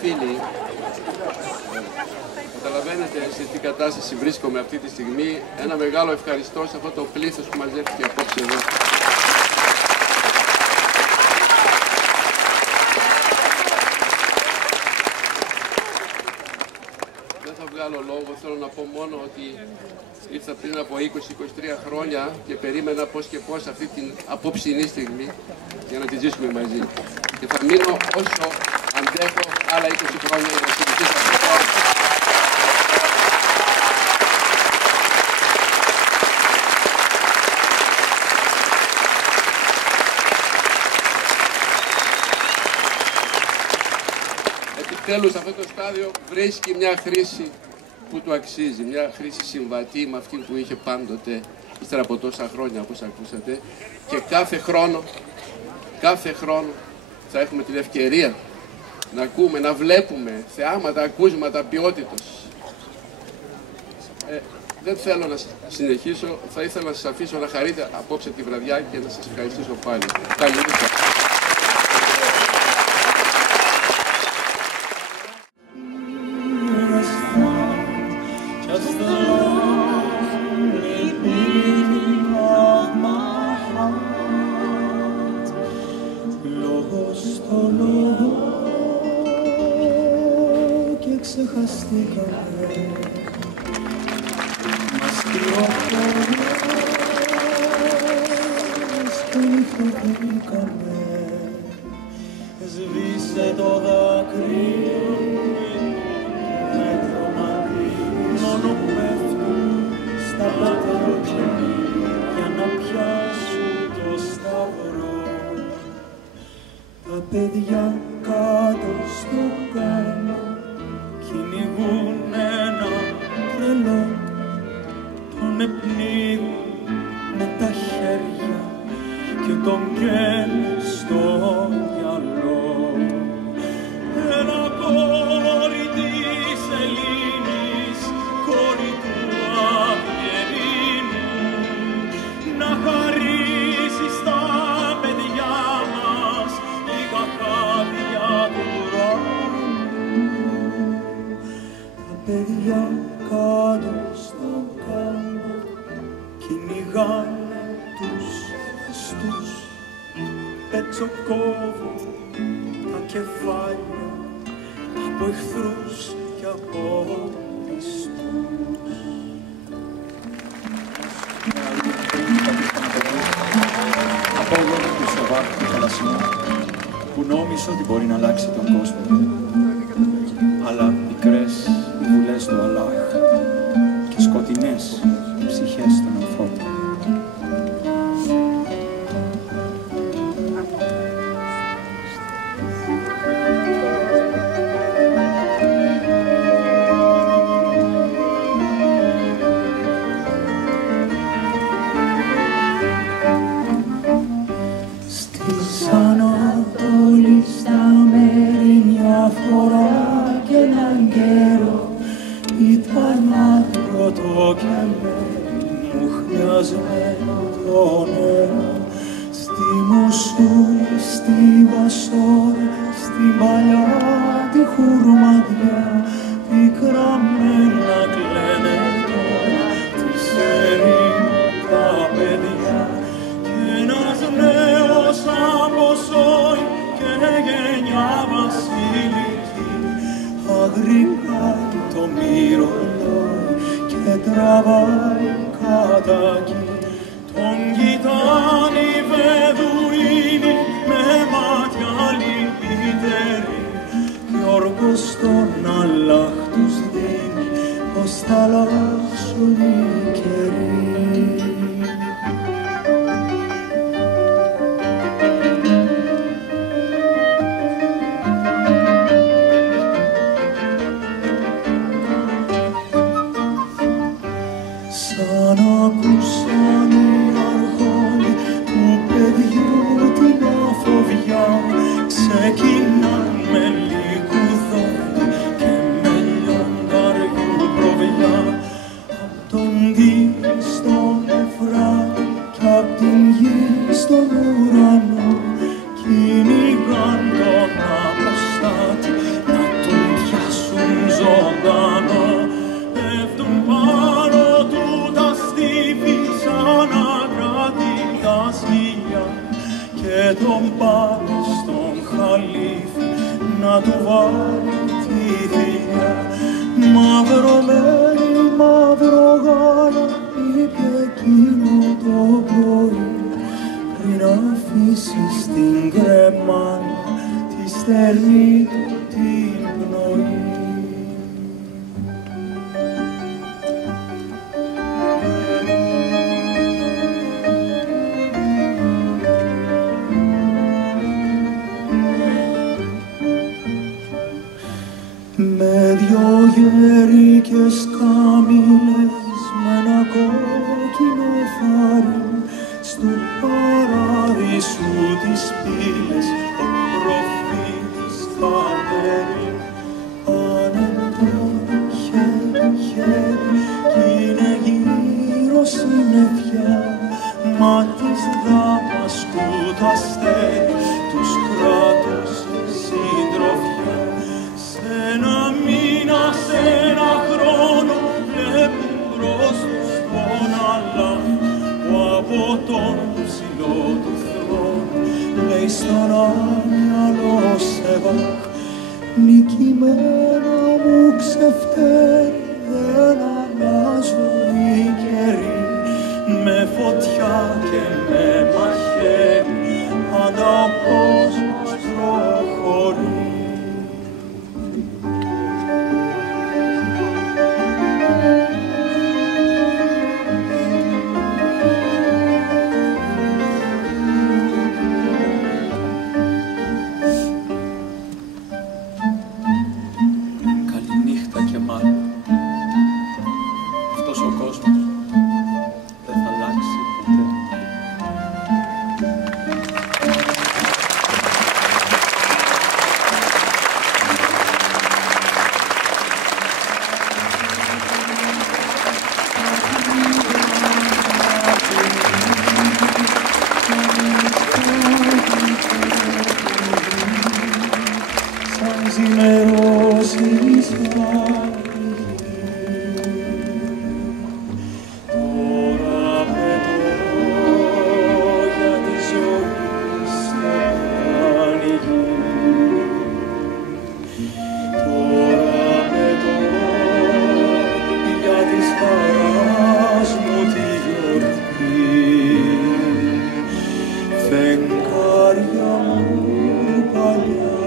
φίλοι, καταλαβαίνετε σε τι κατάσταση βρίσκομαι αυτή τη στιγμή. Ένα μεγάλο ευχαριστώ σε αυτό το πλήθος που μαζεύτηκε απόψε εδώ. Δεν θα βγάλω λόγο, θέλω να πω μόνο ότι ήρθα πριν από 20-23 χρόνια και περίμενα πώς και πώς αυτή την απόψινή στιγμή για να τη ζήσουμε μαζί. Και θα μείνω όσο αντέχω άλλα 20 χρόνια για να συνεχίσω αυτό. Επιτέλους αυτό το στάδιο βρίσκει μια χρήση που του αξίζει, μια χρήση συμβατή με αυτή που είχε πάντοτε ύστερα από τόσα χρόνια όπως ακούσατε, και κάθε χρόνο θα έχουμε την ευκαιρία να ακούμε, να βλέπουμε θεάματα, ακούσματα ποιότητος. Δεν θέλω να συνεχίσω, θα ήθελα να σας αφήσω να χαρείτε απόψε τη βραδιά και να σας ευχαριστήσω πάλι. Καλή νύχτα. Ξεχαστήκαμε, μας πληροφορίες και λυθωθήκαμε. Σβήσε το δάκρυ με το μάτι, μόνο πέφτουν στα πατάτια για να πιάσουν το σταυρό. Τα παιδιά κάτω στο κάμπο κυνηγούν ένα τρελό, τον επνίγουν με τα χέρια και τον καίνε στο μυαλό. Ένα κόρη της Ελλήνης, κόρη του Αυγερίνου, να χαρίσει στα παιδιά μας λίγα χάδια του ουρανού. Παιδιά κάτω στον κάμπο κυνηγάνε τους αστούς, πετσοκόβουν τα κεφάλια από εχθρούς και από πιστούς. Από εγώ του Σαββάτου του Θαλασσινού που νόμισε ότι μπορεί να αλλάξει τον κόσμο, αλλά πικρές οι βουλές του Αλλάχ και σκοτεινές οι ψυχές των ανθρώπων. Στις Ανατολής στα μέρη μια φορά κι έναν καιρό ήταν άκρωτο και μου χρειαζμένο το νερό. Στη Μοσούλη, στη Βασόρα, στη παλιά τη Χουρμαδιά, πικραμένα κλαίνε τώρα τις ερήμικα παιδιά. Κι ένας νέος αποσώει και γενιά βασιλική, αγρυπάει το μυρολόι και τραβάει κατάκι. Τον κοιτάνε οι Βεδουίνοι με μάτια λυπητεροί κι όρκος στον Αλλάχ τους δίνει πως θα αλλάξουν οι καιροί. Σαν ακούσαν οι αρχόνοι του παιδιού την αφοβιά, ξεκινάν με λικουδόνι και με λιονταριού προβιά. Απ' τον Δήμη στον να του βάλει τη θηλιά. Μαυρωμένη, μαύρο γάλα είπε εκείνο το πρωί, πριν αφήσει στην κρεμάνα τη στερνή του την πνοή. Με δυο γερίκες καμήλες, με ένα κόκκινο φάρι, στου παράδεισου τις πύλες, ο προφήτης Καμπερή. Ανεπτά χέρι, κι είναι γύρω συννεφιά, μα της Δαμασκού το αστέρι τους κράτωσε συντροφιά. Σ' ένα μήνα, σ' ένα χρόνο βλέπουν μπρος τους τον Αλλάχ, που από τον ψηλό του θρόνο λέει στον άμυαλο Σεβάχ. Νικημένα μου ξεφτέρι, δεν αλλάζουν οι καιροί, με φωτιά και με μαχαίρι πάντα ο κόσμος προχωρεί. Καληνύχτα και μάλλον αυτός ο κόσμος δεν θα αλλάξει ποτέ. Σαν ζημερώσεις πάλι, τώρα πετώ για τη ζωή στο πανηγύρι. Τώρα πετώ για της χαράς μου τη γιορτή. Φεγγάρια μου παλιά,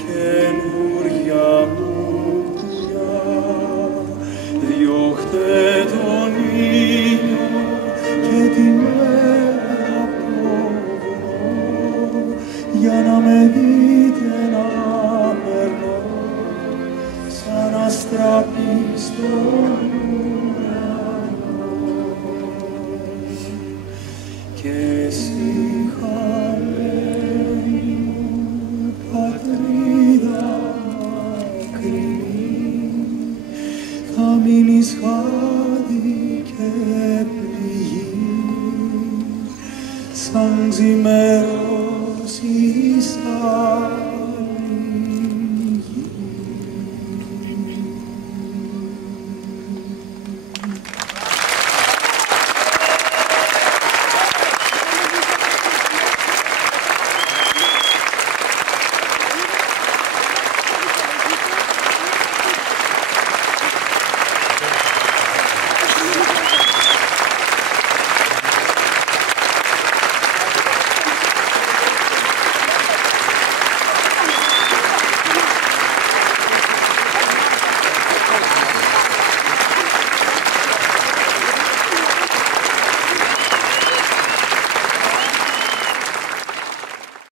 καινούρια μου πουλιά, διώχτε τον ήλιο και τη μέρα από το βουνό, για να με δείτε να περνώ σαν αστραπή στον